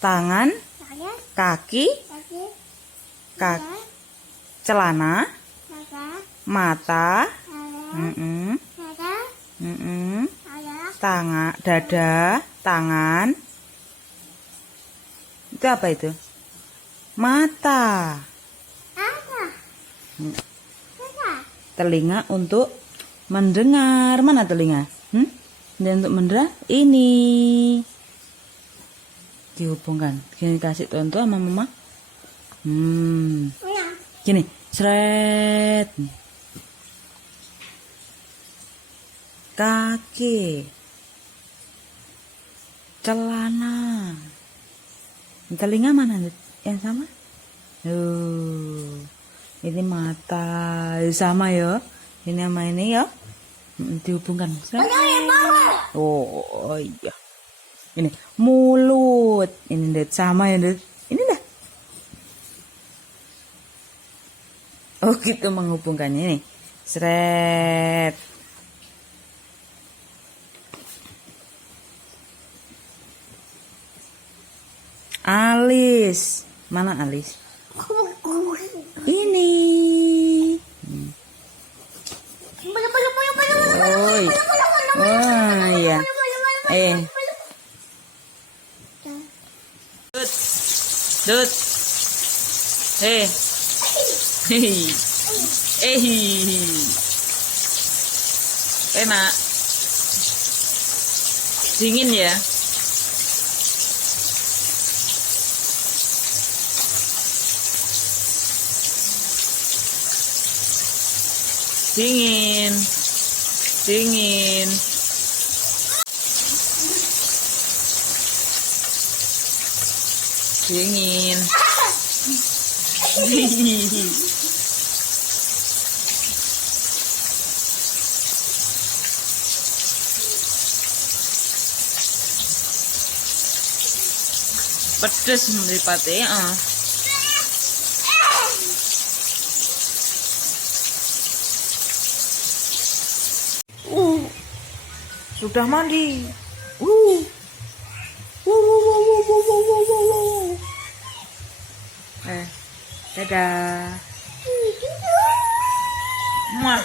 tangan, kaki, celana, mata, tangan, dada, tangan. Itu apa itu? Mata. Telinga untuk mendengar. Mana telinga? Dan untuk mendengar ini dihubungkan. Gini kasih contoh sama mama. Gini, seret. Kaki, celana. Telinga mana yang sama? Ini mata sama ya. Ini sama ini ya. Dihubungkan. Oh iya. Ini mulut. Ini deh sama ya deh. Ini dah. Oh gitu menghubungkannya ini. Seret. Alis. Mana alis? Ini. Oh iya. Dut. Enak. Dingin ya. Dingin. Dingin. Dingin. Pedes mripate, Sudah mandi. Dadah. Mah.